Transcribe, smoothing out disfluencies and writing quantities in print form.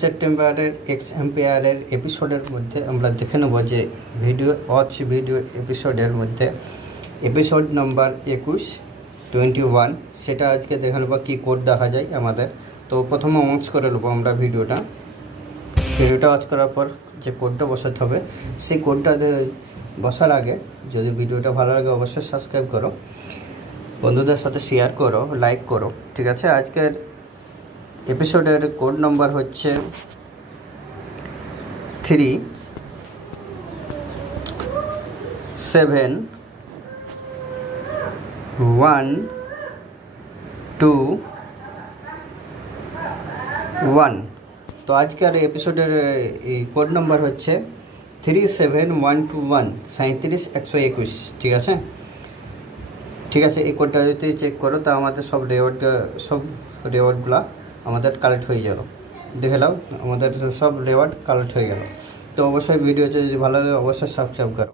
সেপ্টেম্বরের এক্স এম্পায়ারের এপিসোডের মধ্যে আমরা দেখে নেব যে ভিডিও এপিসোডের মধ্যে এপিসোড নাম্বার 21 সেটা আজকে দেখে নেব কী কোড দেখা যায় আমাদের। তো প্রথমে অন করে নেবো আমরা ভিডিওটা অন করার পর যে কোডটা বসাতে হবে সেই কোডটা বসার আগে যদি ভিডিওটা ভালো লাগে অবশ্যই সাবস্ক্রাইব করো, বন্ধুদের সাথে শেয়ার করো, লাইক করো, ঠিক আছে। আজকের এপিসোডের কোড নাম্বার হচ্ছে 37121। তো আজকের এপিসোডের এই কোড নাম্বার হচ্ছে 37121 37121, ঠিক আছে। এই কোডটা যদি চেক করো তা আমাদের সব রেওয়ার্ডগুলো আমাদের কালেক্ট হয়ে গেল। দেখে নাও আমাদের সব রেওয়ার্ড কালেক্ট হয়ে গেল। তো অবশ্যই ভিডিও যদি ভালো লাগে অবশ্যই সাবস্ক্রাইব করো।